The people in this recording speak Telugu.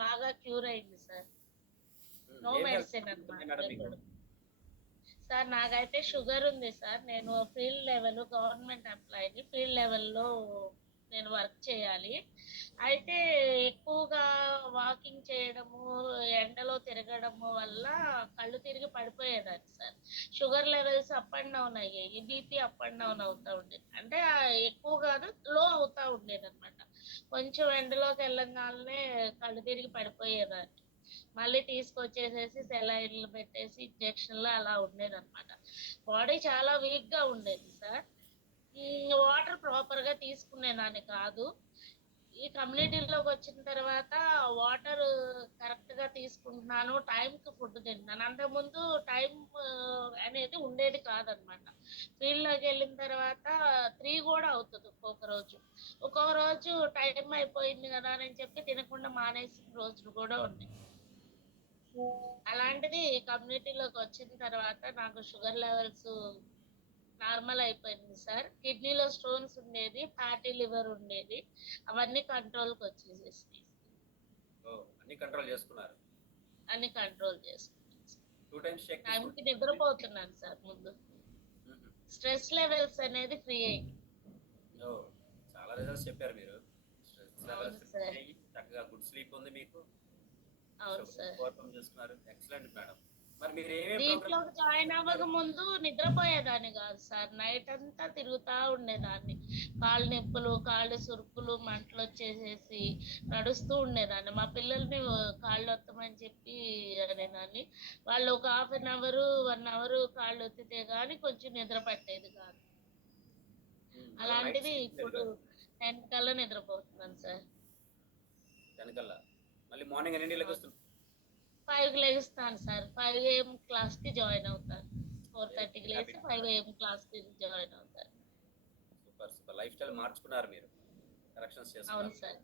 బాగా క్యూర్ అయింది సార్. నో ఏం హెల్త్ మెడిసిన్ ప్రాబ్లమ్స్ అన్నమాట ఉన్నాయి మేడం మీకు? ఇప్పుడు. సార్ నాకైతే షుగర్ ఉంది సార్. నేను ఫీల్డ్ లెవెల్ గవర్నమెంట్ ఎంప్లాయీని. ఫీల్డ్ లెవెల్‌లో నేను వర్క్ చేయాలి. అయితే ఎక్కువగా వాకింగ్ చేయడము, ఎండలో తిరగడము వల్ల కళ్ళు తిరిగి పడిపోయేదాన్ని sir. Sugar levels up and down అయ్యాయి. బీపీ అప్ అండ్ డౌన్ అవుతా ఉండేది. అంటే ఎక్కువ కాదు, లో అవుతా ఉండేదన్నమాట. కొంచెం ఎండలోకి వెళ్ళంగాల్నే కళ్ళు తిరిగి పడిపోయేదాన్ని. మళ్ళీ తీసుకొచ్చేసేసి సెలైన్లు పెట్టేసి ఇంజక్షన్లు అలా ఉండేదన్నమాట. బాడీ చాలా వీక్ గా ఉండేది సార్. వాటర్ ప్రాపర్ గా తీసుకునేదాన్ని కాదు. ఈ కమ్యూనిటీలోకి వచ్చిన తర్వాత వాటర్ కరెక్ట్ గా తీసుకుంటున్నాను, టైం కి ఫుడ్ తింటున్నాను. అంతకుముందు టైం అనేది ఉండేది కాదనమాట. ఫీల్డ్ లోకి వెళ్ళిన తర్వాత 3 కూడా అవుతుంది ఒక్కొక్క రోజు టైం అయిపోయింది కదా అని చెప్పి తినకుండా మానేసిన రోజులు కూడా ఉన్నాయి. అలాంటిది కమ్యూనిటీలోకి వచ్చిన తర్వాత నాకు షుగర్ లెవెల్స్ నార్మల్ అయిపోయింది సార్. కిడ్నీలో స్టోన్స్ ఉండేది, ఫ్యాటీ లివర్ ఉండేది. అవన్నీ కంట్రోల్కి వచ్చేసేసినాయి. ఓ, అన్ని కంట్రోల్ చేసుకున్నారు. అన్ని కంట్రోల్ చేసుకున్నాను సార్. 2 టైమ్స్ చెక్ టైంకి తీసుకుంటున్నారు. నిద్రపోతున్నాను సార్ ముందు. స్ట్రెస్ లెవెల్స్ అనేది ఫ్రీ అయింది. ఓ, చాలా రిజల్ట్స్ చెప్పారు మీరు. స్ట్రెస్ అవును లెవెల్స్ సార్. చక్కగా గుడ్ స్లీప్ ఉంది మీకు. అవును షుగర్ సార్. ఓవర్కమ్ చేసుకున్నారు. Excellent madam. మరి మీరు ఏమేమి దీంట్లోకి ప్రోగ్రామ్స్ జాయిన్ అవ్వక చేస్తున్నారు? ముందు నిద్రపోయేదాన్ని కాదు సార్. నైట్ అంతా తిరుగుతా ఉండేదాన్ని. కాళ్ళు నొప్పులు, కాళ్ళు సురుకులు, మంటలు వచ్చేసేసి నడుస్తూ ఉండేదాన్ని. మా పిల్లల్ని కాళ్ళు ఒత్తమని చెప్పి అనేదాన్ని. వాళ్ళు ఒక హాఫ్ అన్ అవర్ 1 అవర్ కాళ్ళు ఒత్తితే గాని కొంచెం నిద్ర పట్టేది కాదు. మళ్ళీ నైట్ అలాంటిది స్లీప్ లేదు ఇప్పుడు కాదు 10 కల్లా నిద్రపోతున్నాను సార్. వెనకల్లా. మళ్ళీ మార్నింగ్ ఎన్నింటికి లెగుస్తున్నారు? 5కి లెగుస్తాను సార్. 5 AM క్లాస్ కి జాయిన్ అవుతాను. వెరీ 4:30కి హ్యాపీ. లేసి 5 AM క్లాస్ కి జాయిన్ అవుతాను. సూపర్ సూపర్ లైఫ్ స్టైల్ మార్చుకున్నారు మీరు. కరెక్షన్స్ అవును చేసుకున్నారు. సార్.